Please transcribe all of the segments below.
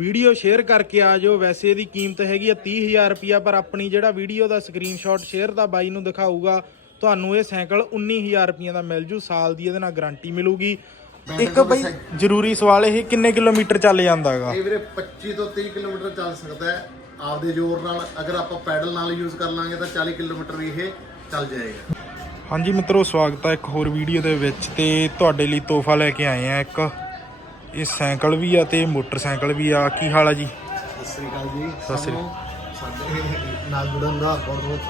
Video share ਕਰਕੇ ਆ ਜਾਓ। ਵੈਸੇ ਇਹਦੀ ਕੀਮਤ ਹੈਗੀ ਆ 30000 ਰੁਪਿਆ ਪਰ ਆਪਣੀ ਜਿਹੜਾ ਵੀਡੀਓ ਦਾ ਸਕਰੀਨਸ਼ਾਟ ਸ਼ੇਅਰ ਦਾ ਬਾਈ ਨੂੰ ਦਿਖਾਊਗਾ ਤੁਹਾਨੂੰ ਇਹ ਸਾਈਕਲ 19000 ਰੁਪਈਆ ਦਾ ਮਿਲ ਜੂ। ਸਾਲ ਦੀ ਇਹਦੇ ਨਾਲ ਗਾਰੰਟੀ ਮਿਲੂਗੀ। ਇੱਕ ਬਈ ਜ਼ਰੂਰੀ ਸਵਾਲ ਇਹ ਕਿੰਨੇ ਕਿਲੋਮੀਟਰ ਚੱਲ ਜਾਂਦਾ ਹੈਗਾ? ਇਹ ਵੀਰੇ 25 ਤੋਂ 30 ਕਿਲੋਮੀਟਰ ਚੱਲ ਸਕਦਾ ਹੈ। ਆਪਦੇ ਜ਼ੋਰ ਨਾਲ ਅਗਰ ਆਪਾਂ ਪੈਡਲ ਨਾਲ ਯੂਜ਼ ਕਰ ਲਾਂਗੇ ਤਾਂ 40 ਕਿਲੋਮੀਟਰ ਵੀ ਇਹ ਚੱਲ ਜਾਏਗਾ। ਹਾਂਜੀ ਮਿੱਤਰੋ ਸਵਾਗਤ ਹੈ ਇੱਕ ਹੋਰ ਵੀਡੀਓ ਦੇ ਵਿੱਚ ਤੇ ਤੁਹਾਡੇ ਲਈ ਤੋਹਫਾ ਲੈ ਕੇ ਆਏ ਆ ਇੱਕ ਇਹ ਸਾਈਕਲ ਵੀ ਆ ਤੇ ਮੋਟਰਸਾਈਕਲ ਵੀ ਆ। ਕੀ ਹਾਲ ਆ ਜੀ? ਸਤਿ ਸ੍ਰੀ ਅਕਾਲ ਜੀ। ਸਤਿ ਸ੍ਰੀ ਸਾਡੇ ਨਾਲ ਜੁੜਨ ਦਾ ਬਹੁਤ ਬਹੁਤ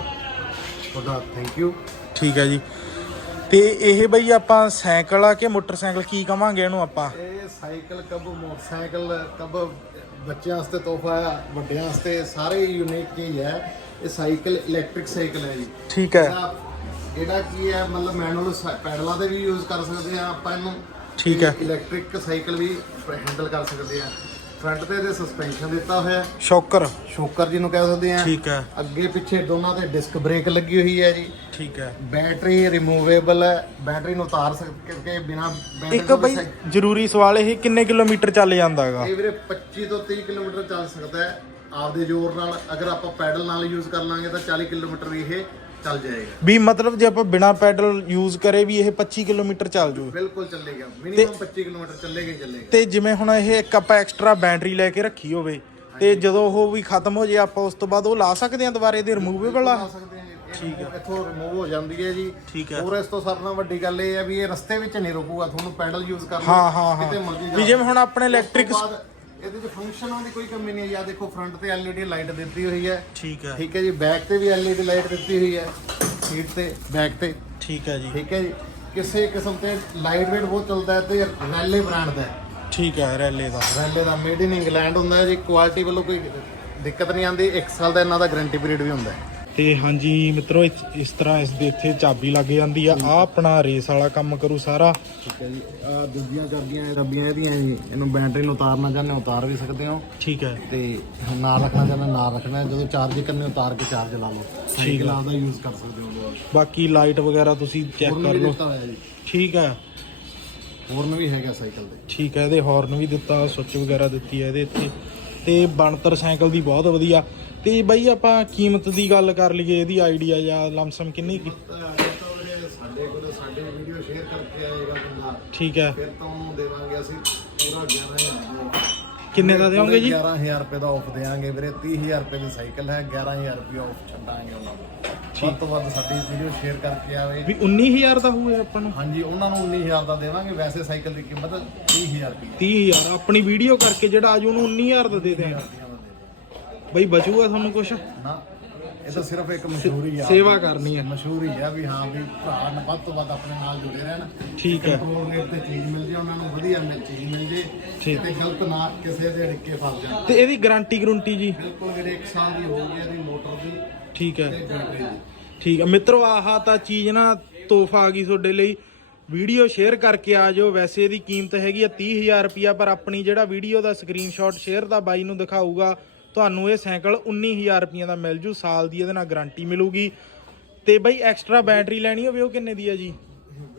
ਤੁਹਾਡਾ ਥੈਂਕ ਯੂ ਠੀਕ ਹੈ ਜੀ। ਤੇ ਇਹ ਬਈ ਆਪਾਂ ਸਾਈਕਲ ਆ ਕਿ ਮੋਟਰਸਾਈਕਲ? ਕੀ ਕਵਾਂਗੇ ਇਹਨੂੰ ਆਪਾਂ? ਇਹ ਸਾਈਕਲ ਕਬ ਮੋਟਰਸਾਈਕਲ ਕਬ ਬੱਚਿਆਂ ਵਾਸਤੇ ਤੋਹਫਾ ਹੈ ਵੱਡਿਆਂ ਵਾਸਤੇ ਸਾਰੇ ਯੂਨੀਕ ਚੀਜ਼ ਹੈ ਇਹ ਸਾਈਕਲ ਇਲੈਕਟ੍ਰਿਕ ਸਾਈਕਲ ਹੈ ਜੀ। ਠੀਕ ਹੈ ਇਹਦਾ ਇਹਦਾ ਕੀ ਹੈ ਮਤਲਬ ਮੈਨੂਅਲ ਪੈਡਲਾਂ ਤੇ ਵੀ ਯੂਜ਼ ਕਰ ਸਕਦੇ ਆ ਆਪਾਂ ਇਹਨੂੰ। ਠੀਕ ਹੈ। ਇਲੈਕਟ੍ਰਿਕ ਸਾਈਕਲ ਵੀ ਹੈਂਡਲ ਕਰ ਸਕਦੇ ਆ। ਫਰੰਟ ਤੇ ਇਹਦੇ ਸਸਪੈਂਸ਼ਨ ਦਿੱਤਾ ਹੋਇਆ ਸ਼ੌਕਰ। ਸ਼ੋਕਰ ਜਿਹਨੂੰ ਕਹਿ ਸਕਦੇ ਆ। ਠੀਕ ਹੈ। ਅੱਗੇ ਪਿੱਛੇ ਦੋਨਾਂ ਤੇ ਡਿਸਕ ਬ੍ਰੇਕ ਲੱਗੀ ਹੋਈ ਹੈ ਜੀ। ਠੀਕ ਹੈ। ਬੈਟਰੀ ਰਿਮੂਵੇਬਲ ਹੈ। ਬੈਟਰੀ ਨੂੰ ਉਤਾਰ ਸਕਦੇ ਕਿ ਬਿਨਾ ਇੱਕ ਬਈ ਜ਼ਰੂਰੀ ਸਵਾਲ ਇਹ ਕਿੰਨੇ ਕਿਲੋਮੀਟਰ ਚੱਲ ਜਾਂਦਾ ਹੈਗਾ? ਇਹ ਵੀਰੇ 25 ਤੋਂ 30 ਕਿਲੋਮੀਟਰ ਚੱਲ ਸਕਦਾ ਹੈ। ਆਪਦੇ ਜ਼ੋਰ ਨਾਲ ਅਗਰ ਆਪਾਂ ਪੈਡਲ ਨਾਲ ਯੂਜ਼ ਕਰ ਲਾਂਗੇ ਤਾਂ 40 ਕਿਲੋਮੀਟਰ ਵੀ ਇਹ ਚੱਲ ਜਾਏਗਾ। ਵੀ ਮਤਲਬ ਜੇ ਆਪਾਂ ਬਿਨਾ ਪੈਡਲ ਯੂਜ਼ ਕਰੇ ਵੀ ਇਹ 25 ਕਿਲੋਮੀਟਰ ਚੱਲ ਜੂ। ਬਿਲਕੁਲ ਚੱਲੇਗਾ। ਮਿਨੀਮਮ 25 ਕਿਲੋਮੀਟਰ ਚੱਲੇਗਾ ਹੀ ਚੱਲੇਗਾ। ਤੇ ਜਿਵੇਂ ਹੁਣ ਇਹ ਇੱਕ ਆਪਾਂ ਐਕਸਟਰਾ ਬੈਟਰੀ ਲੈ ਕੇ ਰੱਖੀ ਹੋਵੇ ਤੇ ਜਦੋਂ ਉਹ ਵੀ ਖਤਮ ਹੋ ਜੇ ਆਪਾਂ ਉਸ ਤੋਂ ਬਾਅਦ ਉਹ ਲਾ ਸਕਦੇ ਹਾਂ ਦੁਬਾਰੇ ਦੇ ਰਿਮੂਵੇਬਲ ਆ ਲਾ ਸਕਦੇ ਹਾਂ ਠੀਕ ਹੈ ਇੱਥੋਂ ਰਿਮੂਵ ਹੋ ਜਾਂਦੀ ਹੈ ਜੀ। ਠੀਕ ਹੈ। ਹੋਰ ਇਸ ਤੋਂ ਨਾਲੋਂ ਵੱਡੀ ਗੱਲ ਇਹ ਹੈ ਵੀ ਇਹ ਰਸਤੇ ਵਿੱਚ ਨਹੀਂ ਰੁਕੂਗਾ। ਤੁਹਾਨੂੰ ਪੈਡਲ ਯੂਜ਼ ਕਰਨਾ ਹਾਂ ਹਾਂ ਹਾਂ। ਕਿਤੇ ਮਰਜ਼ੀ ਵੀ ਜਿਵੇਂ ਹੁਣ ਆਪਣੇ ਇਲੈਕਟ੍ਰਿਕ ਬਾਅਦ ਇਹਦੇ ਚ ਫੰਕਸ਼ਨਾਂ ਦੀ ਕੋਈ ਕਮੀ ਨਹੀਂ ਹੈ। ਆ ਦੇਖੋ ਫਰੰਟ ਤੇ LED ਲਾਈਟ ਦਿੱਤੀ ਹੋਈ ਹੈ। ਠੀਕ ਹੈ। ਠੀਕ ਹੈ ਜੀ। ਬੈਕ ਤੇ ਵੀ LED ਲਾਈਟ ਦਿੱਤੀ ਹੋਈ ਹੈ। ਸੀਟ ਤੇ ਬੈਕ ਤੇ। ਠੀਕ ਹੈ ਜੀ। ਠੀਕ ਹੈ ਜੀ। ਕਿਸੇ ਕਿਸਮ ਤੇ ਲਾਈਟ ਵੇਟ ਬਹੁਤ ਚੱਲਦਾ ਹੈ ਤੇ ਰੈਲੇ ਬ੍ਰਾਂਡ ਦਾ ਹੈ। ਠੀਕ ਹੈ ਰੈਲੇ ਦਾ। ਰੈਲੇ ਦਾ ਮੇਡ ਇਨ ਇੰਗਲੈਂਡ ਹੁੰਦਾ ਹੈ ਜੀ। ਕੁਆਲਿਟੀ ਵੱਲੋਂ ਕੋਈ ਦਿੱਕਤ ਨਹੀਂ ਆਉਂਦੀ। 1 ਸਾਲ ਦਾ ਇਹਨਾਂ ਦਾ ਗਾਰੰਟੀ ਪੀਰੀਅਡ ਵੀ ਹੁੰਦਾ ਹੈ। ਤੇ ਹਾਂਜੀ ਮਿੱਤਰੋ ਇਸ ਇਸ ਤਰ੍ਹਾਂ ਇਸ ਦੇ ਇੱਥੇ ਚਾਬੀ ਲੱਗ ਜਾਂਦੀ ਆ। ਆ ਆਪਣਾ ਰੇਸ ਵਾਲਾ ਕੰਮ ਕਰੂ ਸਾਰਾ। ਠੀਕ ਹੈ ਜੀ। ਆ ਦੂਜੀਆਂ ਚਾਬੀਆਂ ਇਹ ਰੱਬੀਆਂ ਇਹਦੀਆਂ ਜੀ। ਇਹਨੂੰ ਬੈਟਰੀ ਨੂੰ ਉਤਾਰਨਾ ਚਾਹੁੰਦੇ ਹੋ ਉਤਾਰ ਵੀ ਸਕਦੇ ਹੋ। ਠੀਕ ਹੈ। ਤੇ ਨਾਲ ਰੱਖਣਾ ਚਾਹੁੰਦੇ ਹੋ, ਨਾਲ ਰੱਖਣਾ। ਹੈ। ਜਦੋਂ ਚਾਰਜ ਕਰਨੇ ਉਤਾਰ ਕੇ ਚਾਰਜ ਲਾ ਲਓ। ਸਾਈਕਲ ਆਪਦਾ ਯੂਜ਼ ਕਰ ਸਕਦੇ ਹੋ। ਉਹਦੇ ਬਾਕੀ ਲਾਈਟ ਵਗੈਰਾ ਤੁਸੀਂ ਚੈੱਕ ਕਰ ਵੀ ਲਓ। ਦਿੱਤਾ ਹੋਇਆ ਜੀ। ਠੀਕ ਹੈ। ਹੋਰਨ ਵੀ ਹੈਗਾ ਸਾਈਕਲ ਦੇ। ਠੀਕ ਹੈ ਇਹਦੇ ਹਾਰਨ ਵੀ ਦਿੱਤਾ ਸੁੱਚ ਵਗੈਰਾ ਦਿੱਤੀ ਹੈ ਇਹਦੇ ਇੱਥੇ। ਤੇ ਬਣਤਰ ਸਾਈਕਲ ਦੀ ਬਹੁਤ ਵਧੀਆ। ਤੇ ਬਈ ਆਪਾਂ ਕੀਮਤ ਦੀ ਗੱਲ ਕਰ ਲਈਏ ਇਹਦੀ ਆਈਡੀਆ ਜਾਂ ਲਮਸਮ ਕਿੰਨੀ ਕੀ? ਸਾਡੇ ਕੋਲ ਸਾਡੇ ਵੀਡੀਓ ਸ਼ੇਅਰ ਕਰਕੇ ਆਏਗਾ ਬੰਦਾ। ਠੀਕ ਹੈ। ਫਿਰ ਤਾਂ ਉਹਨੂੰ ਦੇਵਾਂਗੇ ਅਸੀਂ ਪੂਰਾ 11000 ਕਿੰਨੇ ਦਾ ਦੇਵੋਗੇ ਜੀ? 11000 ਰੁਪਏ ਦਾ ਆਫ ਦੇਵਾਂਗੇ ਵੀਰੇ 30000 ਰੁਪਏ ਦੀ ਸਾਈਕਲ ਹੈ 11000 ਰੁਪਏ ਆਫ ਛੱਡਾਂਗੇ ਉਹਨਾਂ ਨੂੰ। ਵੱਧ ਤੋਂ ਵੱਧ ਸਾਡੀ ਵੀਡੀਓ ਸ਼ੇਅਰ ਕਰਕੇ ਆਵੇ। ਵੀ 19000 ਦਾ ਹੋਏ ਆਪਾਂ ਨੂੰ? ਹਾਂਜੀ ਉਹਨਾਂ ਨੂੰ 19000 ਦਾ ਦੇਵਾਂਗੇ ਵੈਸੇ ਸਾਈਕਲ ਦੀ ਕੀਮਤ 30000 ਰੁਪਏ। 30000 ਆਪਣੀ ਵੀਡੀਓ ਕਰਕੇ ਜਿਹੜਾ ਆਜੂ ਉਹਨੂੰ 19000 ਦਾ ਦੇ ਦਿਆਂਗੇ ਬਈ ਬਚੂਗਾ ਤੁਹਾਨੂੰ ਕੁਛ? ਨਾ ਇਹ ਤਾਂ ਸਿਰਫ ਇੱਕ ਮਸ਼ਹੂਰੀ ਆ। ਸੇਵਾ ਕਰਨੀ ਹੈ ਮਸ਼ਹੂਰੀ ਆ ਵੀ ਹਾਂ ਵੀ ਭਰਾ ਨੇ ਵੱਧ ਤੋਂ ਵੱਧ ਆਪਣੇ ਨਾਲ ਜੁੜੇ ਰਹਿਣ। ਠੀਕ ਹੈ। ਕੰਟਰੋਲ ਰੇਟ ਤੇ ਚੀਜ਼ ਮਿਲ ਜੇ ਉਹਨਾਂ ਨੂੰ ਵਧੀਆ ਮਿਲ ਚੀਜ਼ ਮਿਲ ਜੇ ਠੀਕ। ਤੇ ਗਲਤ ਨਾ ਕਿਸੇ ਦੇ ਅੜਿੱਕੇ ਫਸ ਜਾਣ। ਤੇ ਇਹਦੀ ਗਾਰੰਟੀ ਗਰੰਟੀ ਜੀ? ਬਿਲਕੁਲ ਵੀਰੇ 1 ਸਾਲ ਦੀ ਹੋ ਗਈ ਇਹਦੀ ਮੋਟਰ ਦੀ। ਠੀਕ ਹੈ। ਤੇ ਬੈਟਰੀ ਦੀ। ਠੀਕ ਹੈ। ਮਿੱਤਰੋ ਆਹ ਤਾਂ ਚੀਜ਼ ਨਾ ਤੋਹਫਾ ਆ ਗਈ ਤੁਹਾਡੇ ਲਈ। ਵੀਡੀਓ ਸ਼ੇਅਰ ਕਰਕੇ ਆ ਜਾਓ। ਵੈਸੇ ਇਹਦੀ ਕੀਮਤ ਹੈਗੀ ਆ 30000 ਰੁਪਿਆ ਪਰ ਆਪਣੀ ਜਿਹੜਾ ਵੀਡੀਓ ਦਾ ਸਕਰੀਨਸ਼ਾਟ ਸ਼ੇਅਰ ਦਾ ਬਾਈ ਨੂੰ ਦਿਖਾਊਗਾ ਤੁਹਾਨੂੰ ਇਹ ਸਾਈਕਲ 19000 ਰੁਪਈਆ ਦਾ ਮਿਲ ਜੂ ਸਾਲ ਦੀ ਇਹਦੇ ਨਾਲ ਗਾਰੰਟੀ ਮਿਲੂਗੀ। ਤੇ ਬਈ ਐਕਸਟਰਾ ਬੈਟਰੀ ਲੈਣੀ ਹੋਵੇ ਉਹ ਕਿੰਨੇ ਦੀ ਆ ਜੀ?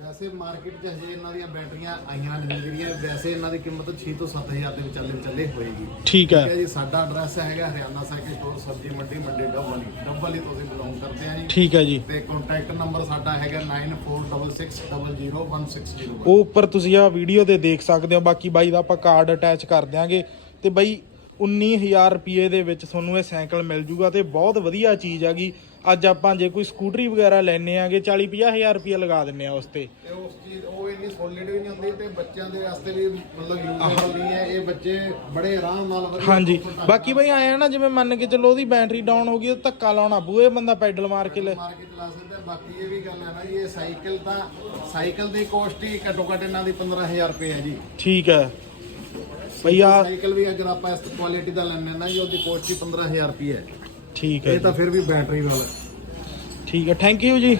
ਵੈਸੇ ਮਾਰਕੀਟ 'ਚ ਹਜੇ ਇਹਨਾਂ ਦੀਆਂ ਬੈਟਰੀਆਂ ਆਈਆਂ ਨਹੀਂ ਜਿਹੜੀਆਂ ਵੈਸੇ ਇਹਨਾਂ ਦੀ ਕੀਮਤ 6 ਤੋਂ 7000 ਦੇ ਵਿਚਾਲੇ ਵਿਚਾਲੇ ਹੋਏਗੀ। ਠੀਕ ਹੈ। ਹੈ ਜੀ ਸਾਡਾ ਐਡਰੈਸ ਹੈਗਾ ਹਰਿਆਣਾ ਸਾਈਕਲ ਸਟੋਰ ਸਬਜ਼ੀ ਮੰਡੀ ਮੰਡੀ ਡੱਬਵਾਲੀ ਡੱਬਵਾਲੀ ਤੋਂ ਅਸੀਂ ਬਿਲੋਂਗ ਕਰਦੇ ਹਾਂ ਜੀ। ਠੀਕ ਹੈ ਜੀ। ਤੇ ਕੰਟੈਕਟ ਨੰਬਰ ਸਾਡਾ ਹੈਗਾ 9466001601 ਉਹ ਉੱਪਰ ਤੁਸੀਂ ਆ ਵੀਡੀਓ ਤੇ ਦੇਖ ਸਕਦੇ ਹੋ ਬਾਕੀ ਬਾਈ ਦਾ ਆਪਾਂ ਕਾਰਡ ਅਟੈਚ ਕਰ ਦਿਆਂਗੇ। ਤੇ ਬਾਈ 19000 ਰੁਪਏ ਦੇ ਵਿੱਚ ਤੁਹਾਨੂੰ ਇਹ ਸਾਈਕਲ ਮਿਲ ਜੂਗਾ ਤੇ ਬਹੁਤ ਵਧੀਆ ਚੀਜ਼ ਹੈਗੀ। ਅੱਜ ਆਪਾਂ ਜੇ ਕੋਈ ਸਕੂਟਰੀ ਵਗੈਰਾ ਲੈਣੇ ਆਗੇ 40 50000 ਰੁਪਏ ਲਗਾ ਦਿੰਨੇ ਆ ਉਸ ਤੇ। ਤੇ ਉਸ ਚੀਜ਼ ਉਹ ਇੰਨੀ ਸੋਲਿਡ ਵੀ ਨਹੀਂ ਹੁੰਦੀ ਤੇ ਬੱਚਿਆਂ ਦੇ ਵਾਸਤੇ ਵੀ ਮਤਲਬ ਯੂਜ਼ੇਬਲ ਨਹੀਂ ਹੈ। ਇਹ ਬੱਚੇ ਬੜੇ ਆਰਾਮ ਨਾਲ ਵਧੀਆ ਹਾਂਜੀ। comfort ਬਾਕੀ ਬਈ ਆਇਆ ਨਾ ਜਿਵੇਂ ਮੰਨ ਕੇ ਚੱਲੋ ਉਹਦੀ ਬੈਟਰੀ ਡਾਊਨ ਹੋ ਗਈ ਉਹ ਧੱਕਾ ਲਾਉਣਾ ਬੂਏ ਬੰਦਾ ਪੈਡਲ ਮਾਰ ਕੇ ਲੈ ਮਾਰਕੀਟ ਲਾ ਸਕਦਾ ਹੈ। ਬਾਕੀ ਇਹ ਵੀ ਗੱਲ ਹੈ ਨਾ ਜੀ ਇਹ ਸਾਈਕਲ ਤਾਂ ਸਾਈਕਲ ਦੀ ਕੋਸਟ ਹੀ ਘੱਟੋ ਘੱਟ ਇਹਨਾਂ ਦੀ 15000 ਰੁਪਏ ਹੈ ਜੀ। ਠੀਕ ਹੈ। ਬਈ ਆ ਸਾਈਕਲ ਵੀ ਅਗਰ ਆਪਾਂ ਇਸ ਕੁਆਲਿਟੀ ਦਾ ਲੈਣੇ ਨਾ ਜੀ ਉਹਦੀ ਕੋਸਟ ਹੀ 15000 ਰੁਪਏ ਹੈ। ਠੀਕ ਹੈ ਇਹ ਤਾਂ ਫਿਰ ਵੀ ਬੈਟਰੀ ਵਾਲਾ ਠੀਕ ਹੈ ਥੈਂਕ ਯੂ ਜੀ।